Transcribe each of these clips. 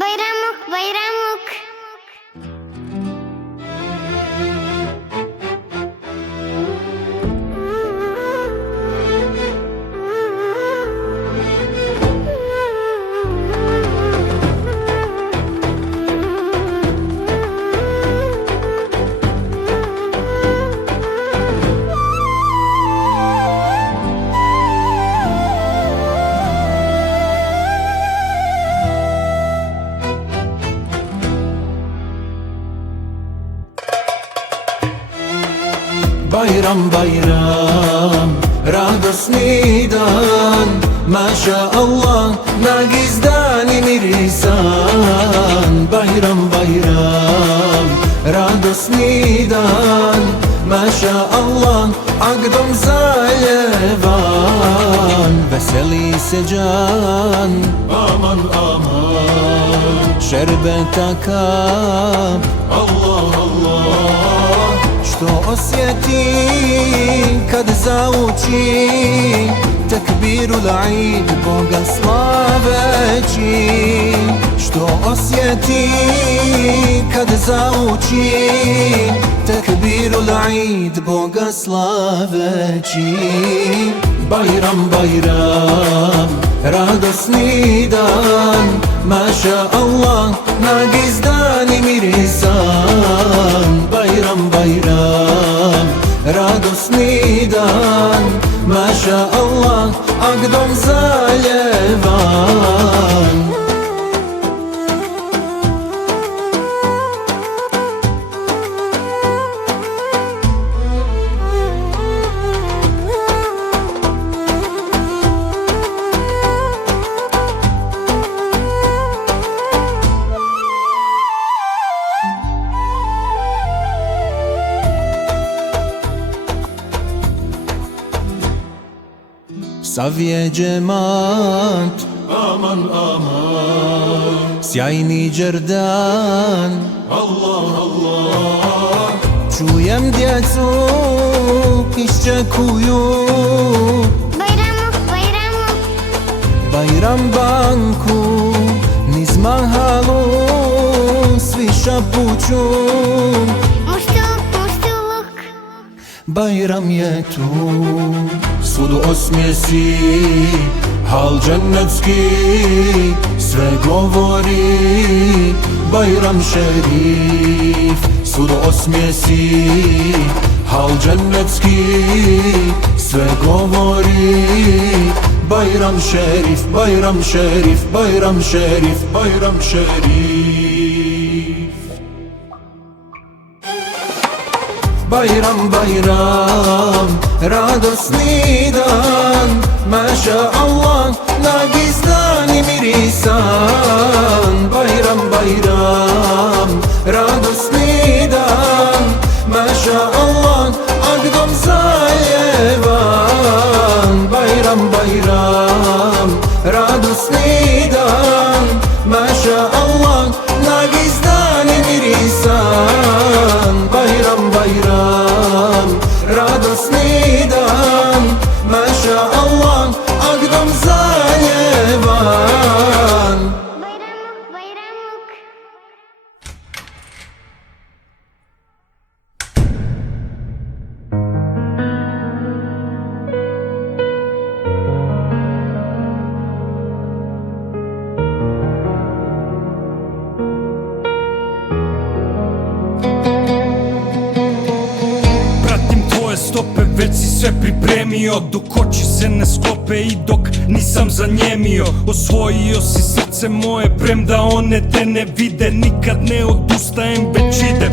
Bayramuk, bayramuk. Bayram bayram, radosni dan, maša Allah, na gizdani mirisan. Bayram bayram, radosni dan, maša Allah, akdom zaljevan. Veseli se džan, aman aman, šerbeta kap, Allah Allah. Što osjeti kad zauči tekbirul Eid, Boga slaveći. Što osjeti kad zauči tekbirul Eid, Boga slaveći. Bayram bayram, radosni dan, maša Allah, na gizdani mirisan. Bayram bayram, radosni dan, maša Allah, akdom zaljevan. Sav je džemat, aman aman, sjajni džerdan, Allah Allah. Čujem djecu iščekuju Bayramuk, bayramuk. Bayram banku, niz mahalu svi šapuću. Muštuk, muštuluk. Bayram je tu, svudu osmijesi, hal džennetski sve govori. Bayram šerif, svudu osmijesi, hal džennetski sve govori. Bayram šerif, bayram šerif, bayram šerif, bayram šerif. Bayram bayram, radosni dan, maša Allah, na gizdani mirisan. Bayram bayram, radosni dan, maša Allah, akdom zaljevan. Bayram bayram, radosni dan, maša Allah, na gizdani mirisan. Bayram bayram, radosni dan, maša Allah, akdom zaljevan. Bayramuk, bayramuk. Stope, već si sve pripremio, dok oči se ne sklope i dok nisam zanjemio. Osvojio si srce moje, premda one te ne vide. Nikad ne odustajem, već idem.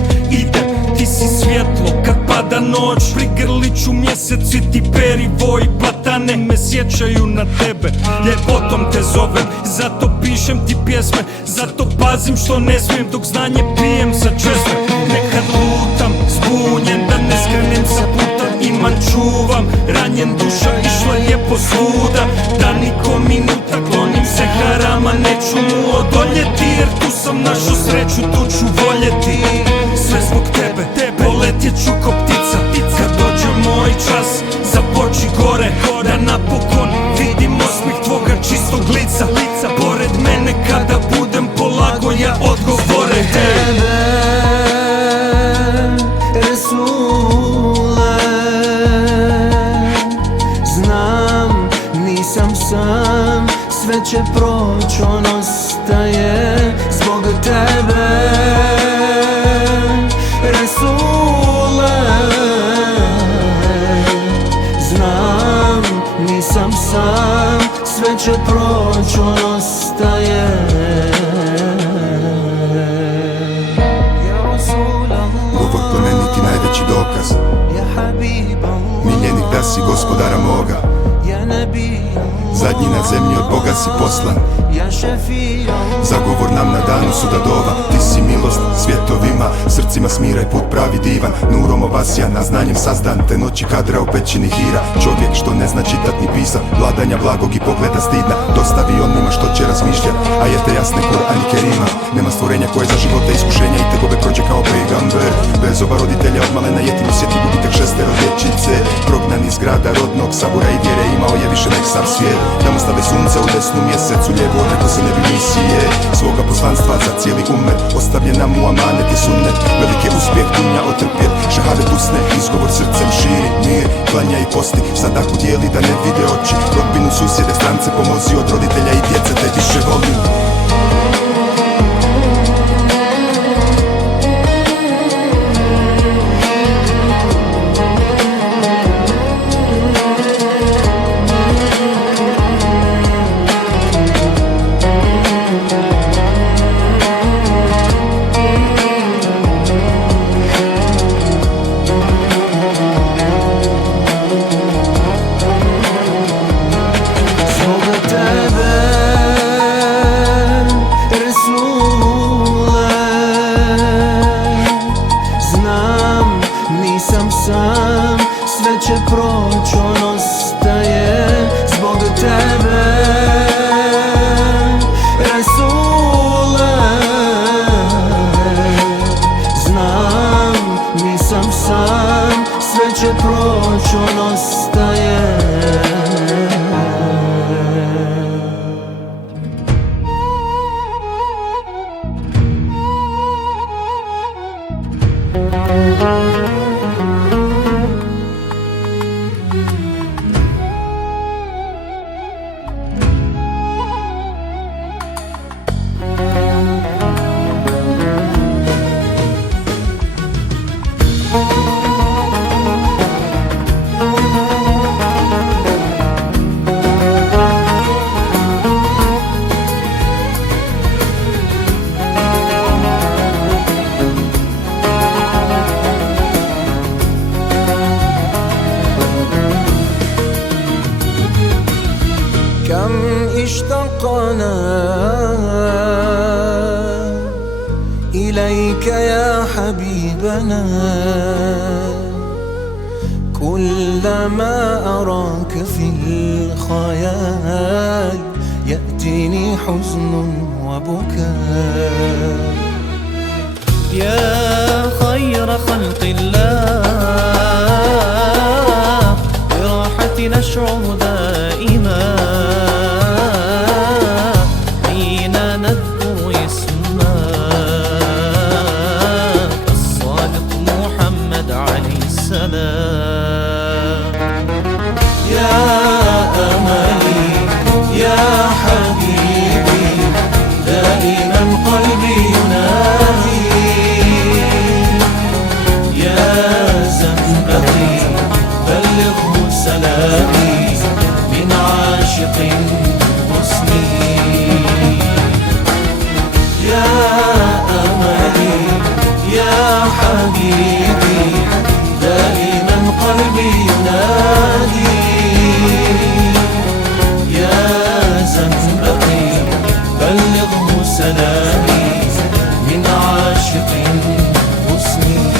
Ti si svjetlo kad pada noć, prigrlit ću mjesec i ti perivo i platane me sjećaju na tebe. Ljepotom te zovem, zato pišem ti pjesme, zato pazim što ne smijem, dok znanje pijem sa česme. Nekad lutam, zbunjen, da ne skrenem sa puta, iman čuvam, ranjen duša išla je po svuda. Da niko minuta, klonim se harama, neću mu odoljeti, jer tu sam našo sreću, tu ću voljeti. Sve zbog tebe, poletjet ću ko ptica, kad dođe moj čas, započi gore, da napokon vidim osmih tvoga čistog lica. Pored mene kada budem polako on ostaje zbog tebe, Resule. Znam, nisam sam, sve će proć, on ostaje. Govor plemeniti najveći dokaz, miljenik da si gospodara moga, zadnji na zemlji od Boga si poslan, zagovor nam na danu sudadova. Ti si milost svjetovima, srcima smiraj put pravi divan, nurom obasjan, na znanjem sazdan, te noći kadra u pećini hira. Čovjek što ne zna čitat ni pisat, vladanja blagog i pogleda stidna, dostavi onima što će razmišljat, a je te jasne Kur'an i Kerima. Nema stvorenja koje za života iskušenja i tegobe prođe kao pejgamber. Bez oba roditelja od malena jetinu sjeti gubitak 6 dječjice. Prognan iz grada rodnog, sabora i vjere, imao je više nek sav svijet. Da mu stave sunce u desnu mjesecu, lijevo odreko se ne bi misije svoga poslanstva za cijeli umet. Ostavljen nam u amanet i sunnet, velike uspjeh dunja otrpjet, šahadet usne, izgovor srcem širi mir, klanja i posti, sadaku dijeli da ne vide oči, rodbinu, susjede, strance pomozi, od roditelja i djece te više volim. Sve će proć, on ostaje zbog tebe, Resule. Znam, nisam sam, sve će proć, on ostaje. كم اشتقنا إليك يا حبيبنا، كلما أراك في الخيال يأتيني حزن وبكاء. يا خير خلق الله براحة نشعر دائما حين نذكر اسمك الصادق محمد عليه السلام. يا أملي يا حبيبي دائما قلبي ينادي، يا زنبقي بلغه سلامي من عاشق مسلم. يا أملي يا حبيبي دائما قلبي ينادي، يا زنبقي بلغه سلامي من عاشق مسلم.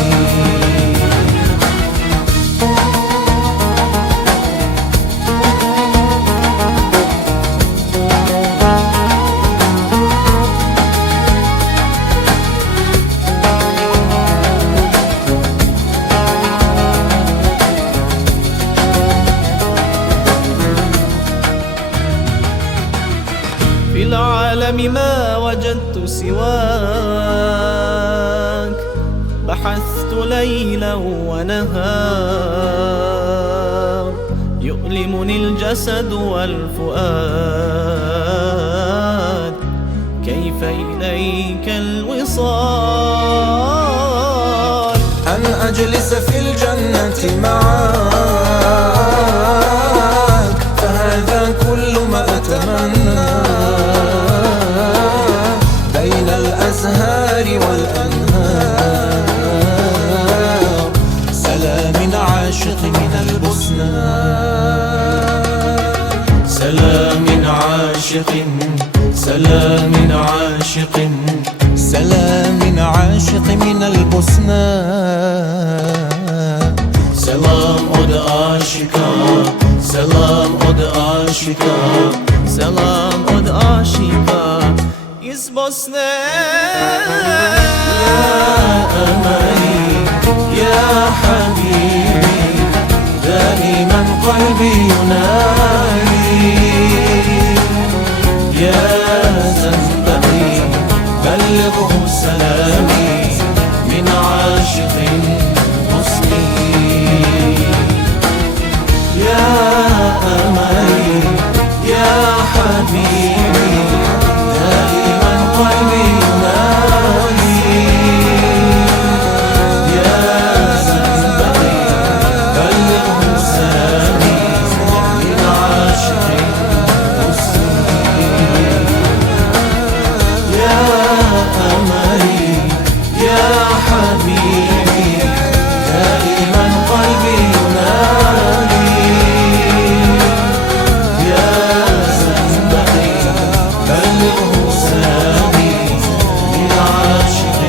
في العالم ما وجدت سواك، بحثت ليلا ونهار يؤلمني الجسد والفؤاد كيف إليك الوصال أن أجلس في الجنة معك فهذا كل ما أتمنى بين الأزهار والأنهار سلام عاشق من البستان سلام عاشق سلام عاشق سلام عاشق من البستان سلام od aşika selam od aşika Selam od aşika iz Bosne يا أملي يا حبيبي دائما قلبي ينادي يا زنبقي بلغه سلامي من عاشق مسلم يا أملي يا حبيبي دائما قلبي ينادي يا زنبقي بلغه سلامي من عاشق مسلم يا أملي يا حبيبي دائما قلبي ينادي يا زنبقي بلغه سلامي من عاشق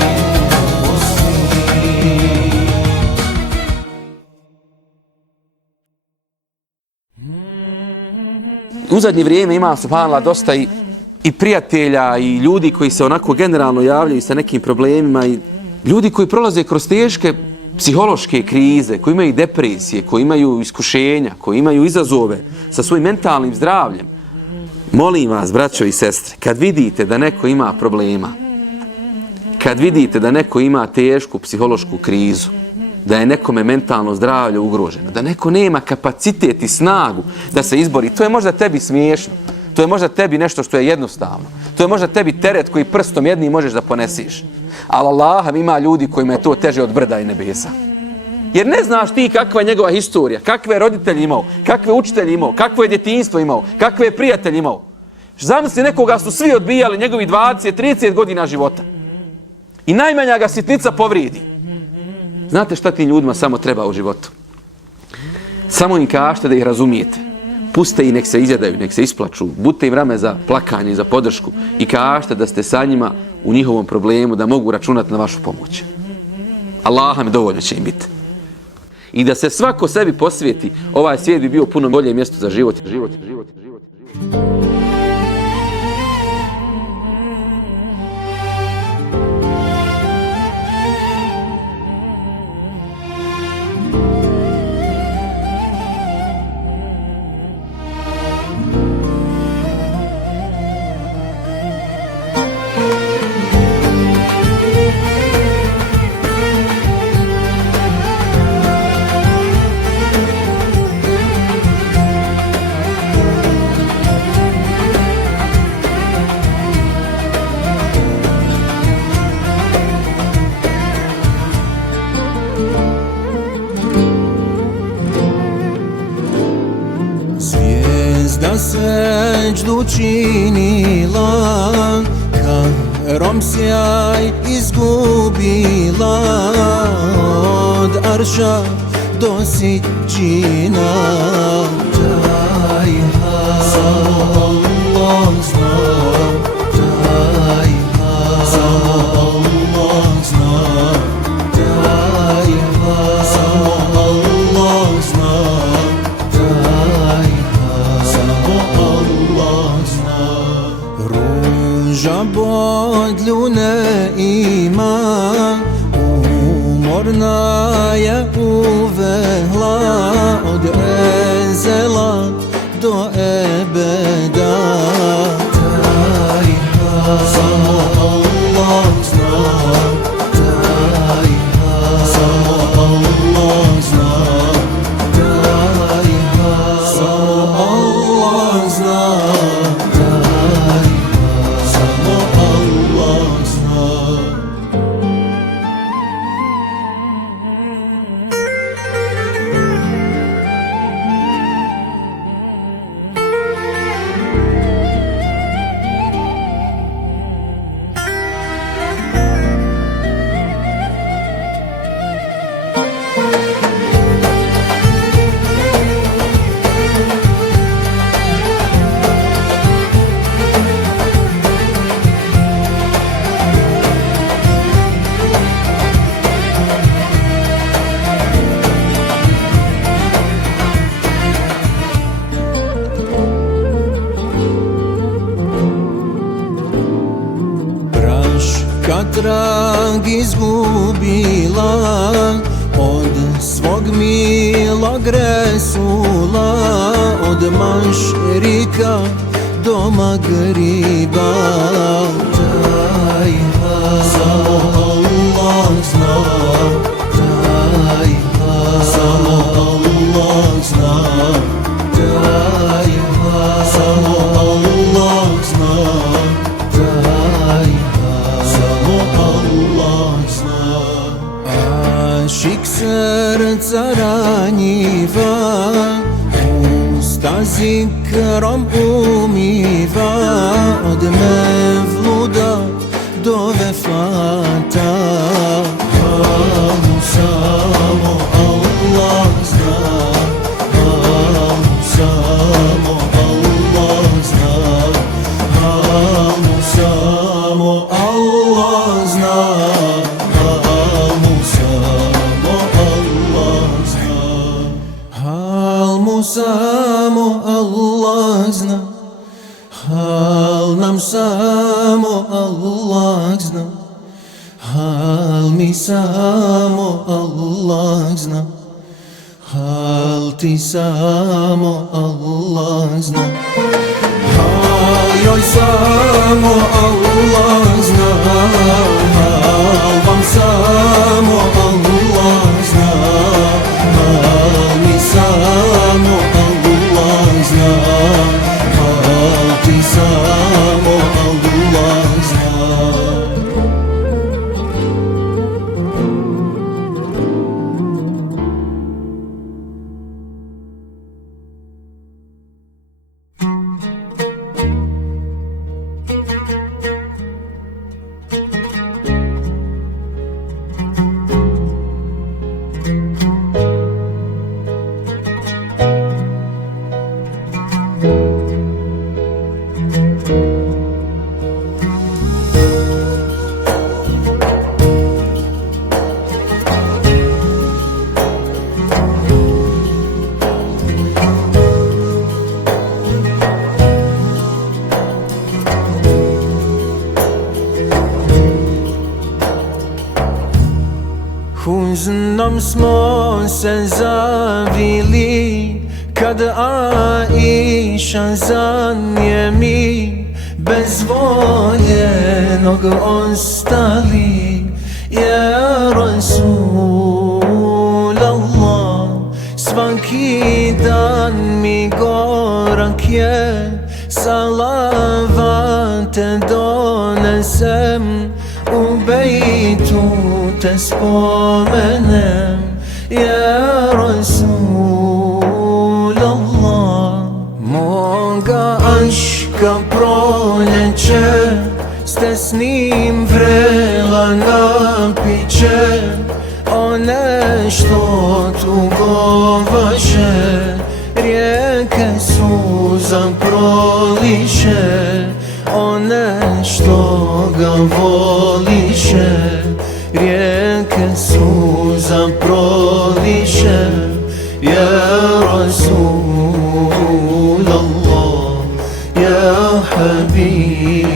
U zadnje vrijeme ima subhanallah dosta i prijatelja i ljudi koji se onako generalno javljaju sa nekim problemima i ljudi koji prolaze kroz teške psihološke krize, koji imaju depresije, koji imaju iskušenja, koji imaju izazove sa svojim mentalnim zdravljem. Molim vas, braćo i sestre, kad vidite da neko ima problema, kad vidite da neko ima tešku psihološku krizu, da je nekome mentalno zdravlje ugroženo, da neko nema kapacitet i snagu da se izbori, to je možda tebi smiješno, to je možda tebi nešto što je jednostavno, to je možda tebi teret koji prstom jednim možeš da ponesiš. Ali Allah ima ljudi kojima je to teže od brda i nebesa. Jer ne znaš ti kakva je njegova historija, kakve je roditelji imao, kakve učitelji imao, kakvo je djetinjstvo imao, kakve je prijatelji imao. Zamisli nekoga su svi odbijali njegovi 20-30 godina života. I najmanja ga sitnica povridi. Znate šta tim ljudima samo treba u životu? Samo im kažete da ih razumijete. Puste i nek se izjadaju, nek se isplaču. Budite im rame za plakanje i za podršku. I kažete da ste sa njima u njihovom problemu, da mogu računati na vašu pomoć. Allaha mi dovoljno će im biti. I da se svako sebi posvijeti, ovaj svijet bi bio puno bolje mjesto za život. Zvijezda seđdu činila, karom sjaj izgubila, od arša do sićina. Tajha, samo Allah zna, tajha, samo Allah zna, tajha, samo Allah zna. Ruža bodljune ima, umorna je uvehla, od ezela do ebeda. Tajha, samo Allah zna, tajha, samo Allah zna, tajha, kad trag izgubila od svog milog Resula, od mašrika do Magriba. Taj samo Allah zna, taj samo Allah zna, taj samo Allah zna, taj samo Allah zna. Ašik srca ranjiva usta zikrom umiva, od mevluda do vefata. Samo Allah zna, samo Allah zna, samo Allah zna, samo Allah zna, samo Allah zna, hal nam samo Allah zna, hal mi samo Allah zna, hal ti samo Allah zna, hal joj samo Allah zna, hal vam samo Allah zna, hal mi samo Allah zna, hal ti samo Allah zna. Huznom smo se zavili kad Aisha zanjemi, bez voljenog ostali. Ja Rasulallah, svaki dan mi gorak je, salavate donesem, u bejtu te spomenem. Ja Rasulallah, moga aška proljeće ste s njim vrela napiće, one što tugovaše rijeke suza proliše, one što ga voliše rijeke suza proliše. Ja Rasulallah, ja Habiballah.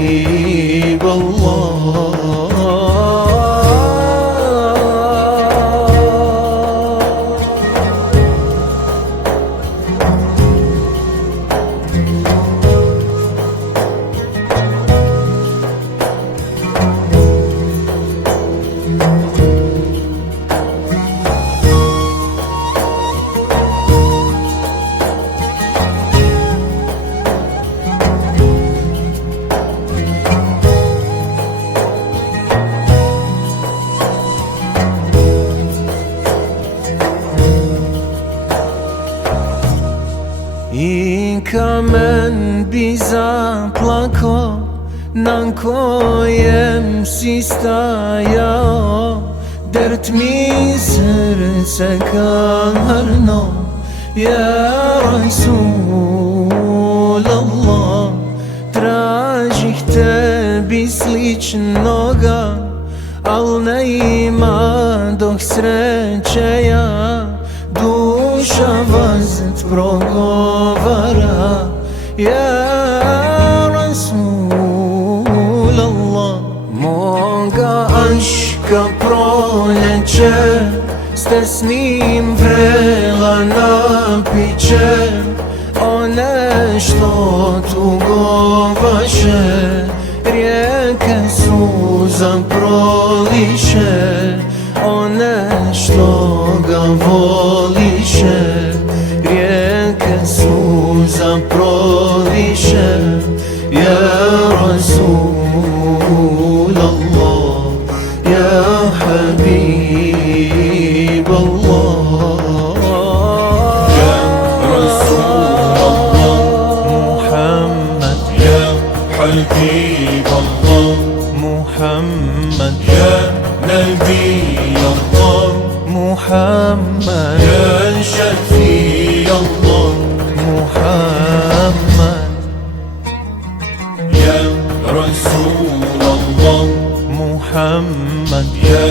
I kamen bi zaplako na kojem si stajao, dert mi srce karno. Ja Rasulallah, tražih tebi sličnoga, al ne ima dok sreće ja, duša vazet progovara. Ja Rasulallah, moga aška proljeće, ste s njim vrela napiće, one što tugovaše, rijeke suza proliše, one što ga voliše, rijeke suza proliše. Ya Rasulallah, ya Habiballah, ya Rasulallah, Muhammad, ya Habiballah, Muhammad, ya Nabiyallah, Muhammad, ya Shafi'allah, Muhammad, ya Rasulallah, Muhammad, ya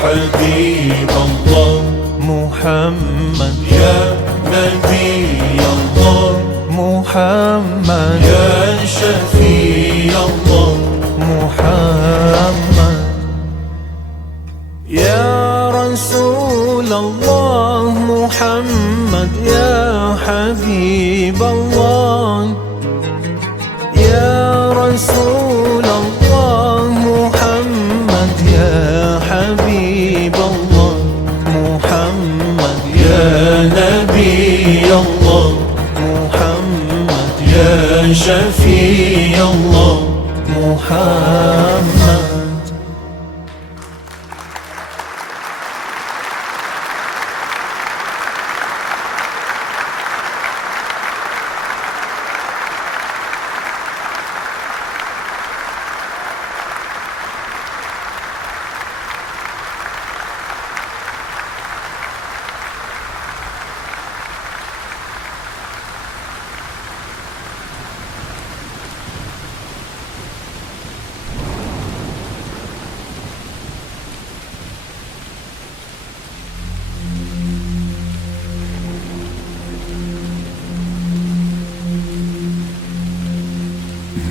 Habiballah, Muhammad, ya Nabiyallah, Muhammad, ya Shafi'allah, Muhammad, ya Rasulallah, Muhammad, ya Habiballah, ya Rasulallah, Muhammad, ya Habiballah, Muhammad, ya Nabiyallah, Muhammad, ya Shafi'allah, Muhammad.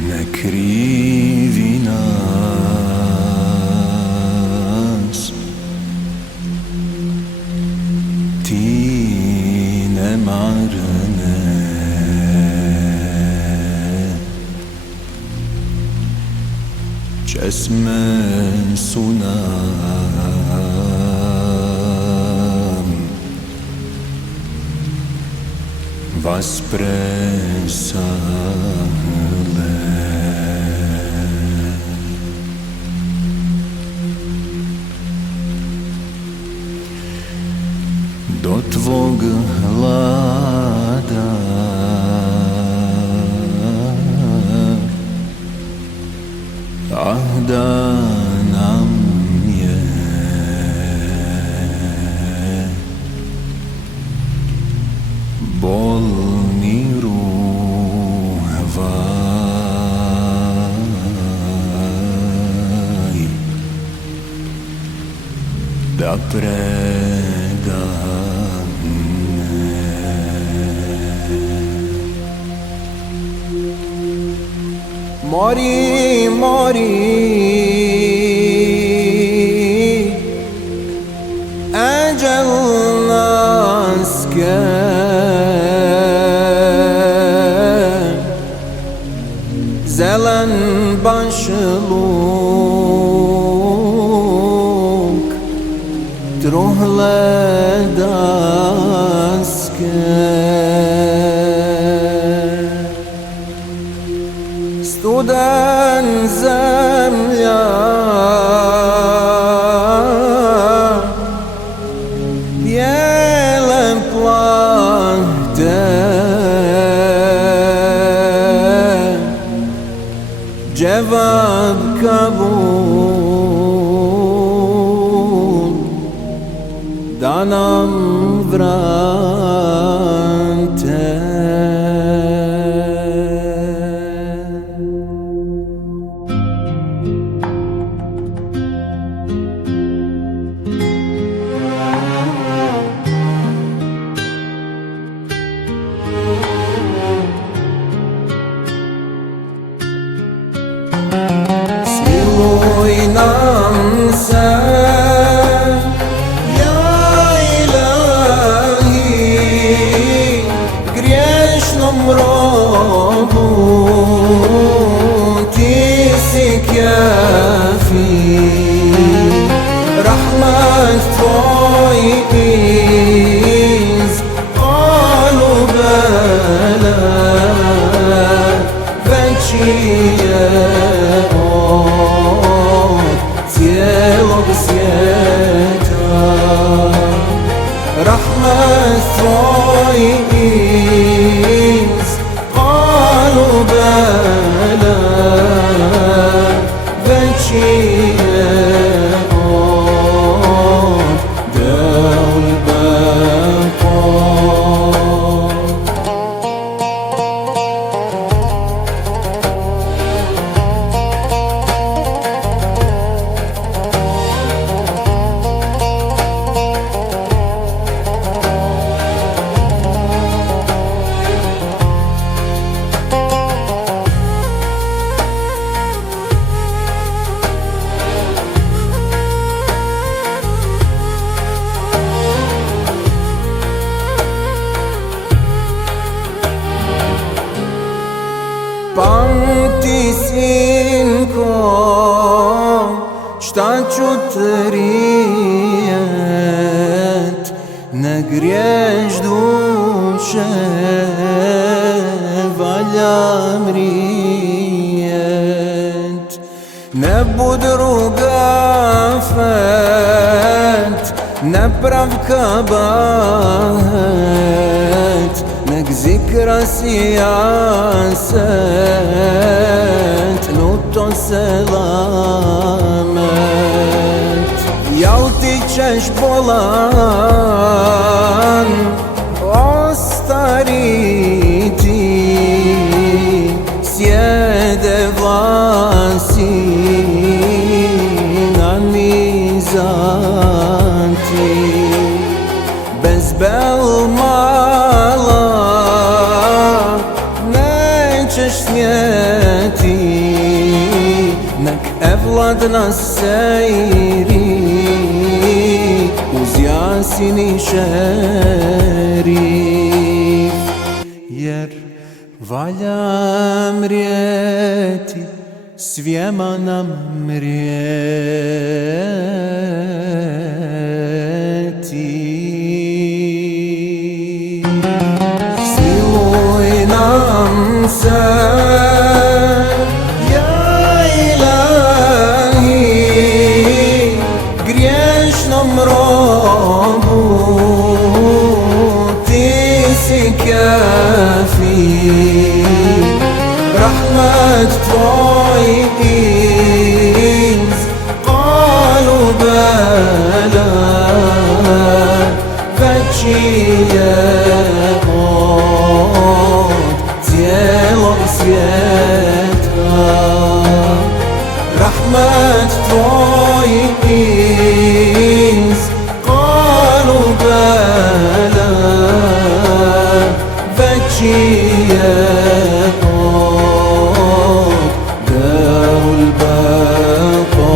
Ne krivi nas, ti nemarne, česme su nam vas presale. Do tvog hlada da nam je bolni ruhvaj da Mori, mori, ecel naske, zelen başluk, truhle daske. Studen zemlja, bijele plahte, cevap kabul, da nam vrate. Smiluj iz qalu bala veći je od cijelog svijeta rahmet tvoj iz qalu bala veći je od daul baqa. Pamti sinko, šta ću trijet, ne griješ duše, valja mrijet. Ne bud rugafet, ne prav kabahet, nek zikra sijaset, nuto selamet. Jel ti ćeš bolan ostariti, sjede vlasi na mizanti, bez belmala nećeš smjeti, nek evlad nas sejri uz Jasini šerif, jer valja mrijeti, svijema nam mrijeti. Smiluj nam se, ja Ilahi, griješnom robu, ti si kafi. Rahmet tvoj iz qalu bala veći je od cijelog svijeta. Rahmet tvoj iz qalu bala veći je od daul baqa.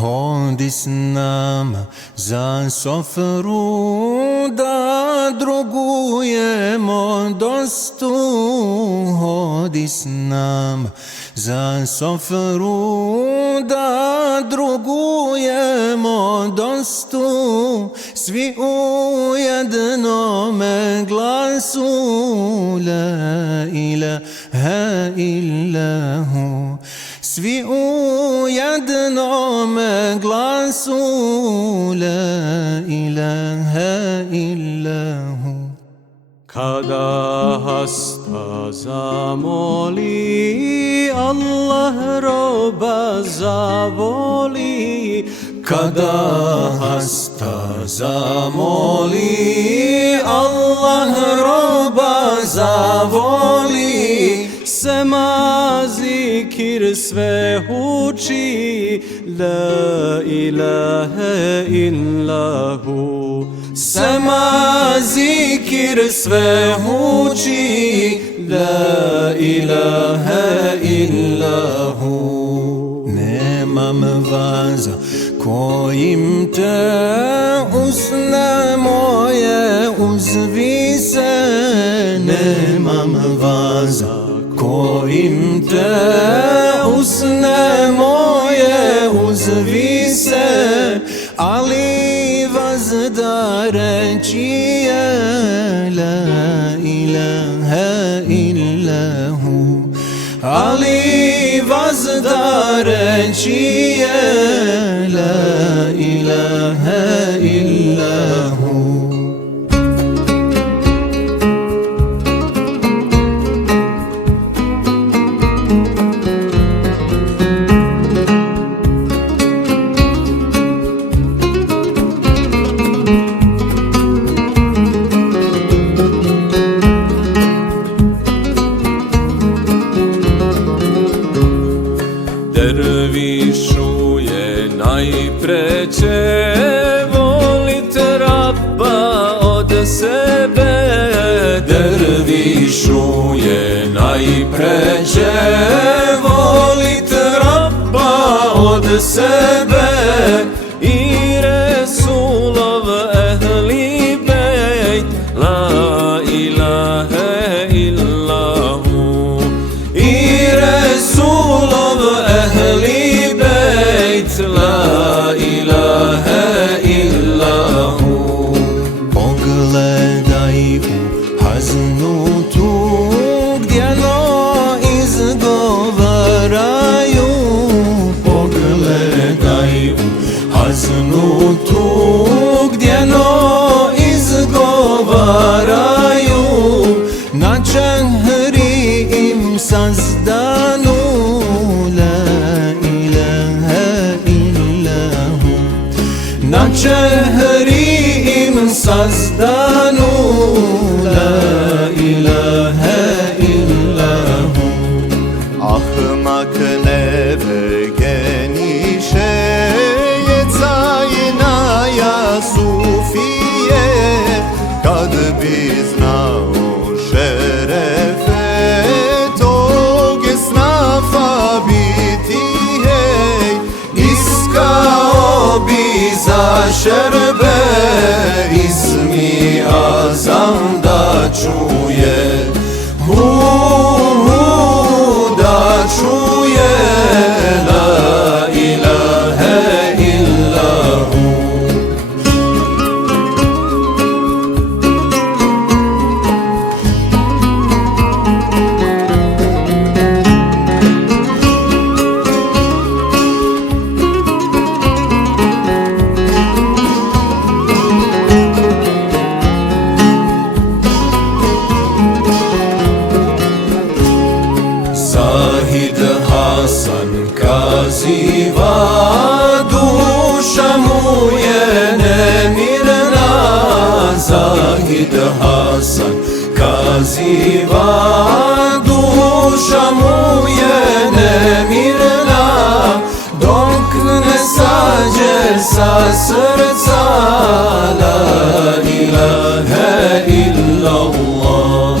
Hodi s nama za sofru da drugujemo dostu. Hodi s nama za sofru da drugujemo dostu. Svi u jednome glasu la ilaha svi u jednom glasu la ilaha illahu. Kada hasta zamoli, Allah roba zavoli. Kada hasta zamoli, Allah roba zavoli. Sema zikir sve uči, la ilaha illahu. Sema zikir sve uči, la ilaha illahu. Nemam vaza kojim te usne moje uzvise. Nemam vaza kojim te usne moje uzvise, ali vazdare čije la ilaha illahu. Ali vazdare čije la ilaha illahu. Dervišu je najpreće volit Rabba od sebe. Dervišu je najpreće volit Rabba od sebe. I Resulov ehli bejt, la ilaha illahu. I Resulov ehli bejt, la ilaha illahu. Pogledaj u haznu tu gdje no izgovaraju. Pogledaj u haznu tu gdje no izgovaraju. Na čehri im sazdanu la ilaha illahu. Na čehri im sazdanu la ilaha illahu. Ahmak neve genişe yecayna ya Sufije. Kad bi znao šerefe tog esnafa biti, hej, iskao bi za šerbe ismi azam da čuje. Da čuje la ilaha illahu. Zahid Hasan kaziva, duša mu je nemirna. Zahid Hasan kaziva, duša mu je nemirna. Dok ne sađe sa srca la ilaha illallah.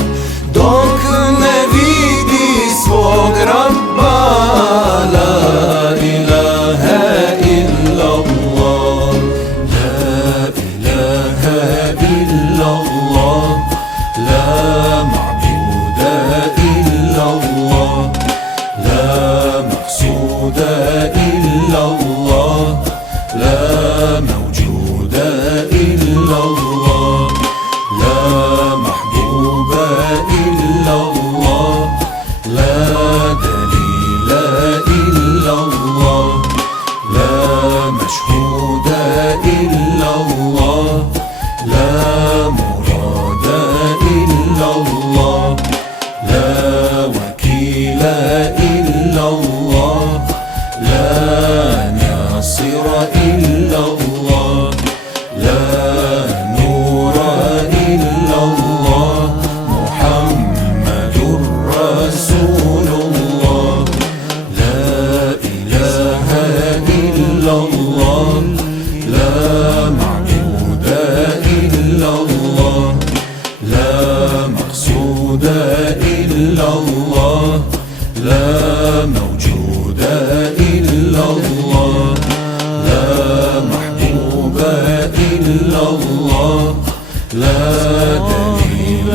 Dok ne vidi svog Rabba la ilaha illallah. La ilaha illallah. La ma'buda illallah. La mahsuda illallah. La mawjuda illallah. La mahbuba illallah. لا دليل إلا إلا الله لا موجود إلا الله لا محبوب إلا الله لا دليل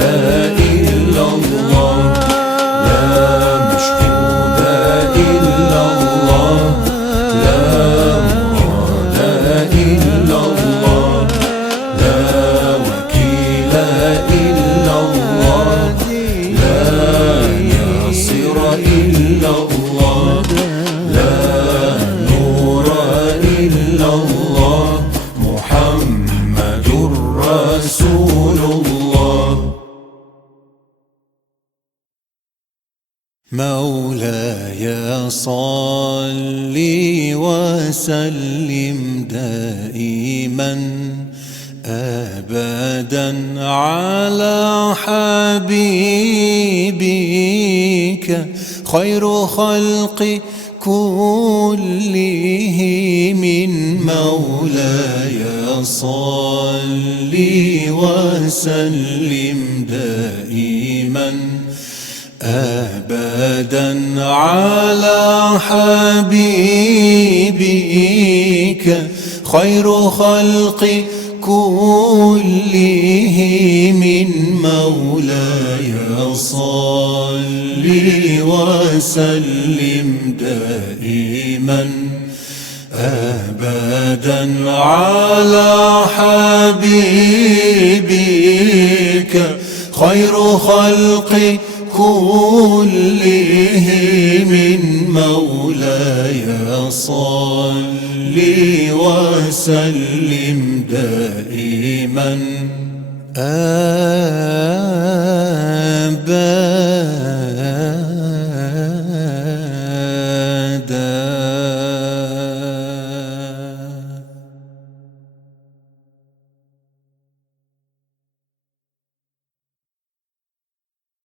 إلا الله لا مشهود إلا الله لا مراد إلا الله لا وكيل إلا الله لا ناصر إلا الله لا نور إلا الله محمد رسول الله. مولاي صل وسلم دائما أبدا على حبيبك خير خلق كلهم. مولاي صل وسلم دائما أبدا على حبيبك خير خلق كلهم. مولاي صل وسلم دائما أبدا على حبيبك خير خلق كلهم. مولاي صل وسلم دائما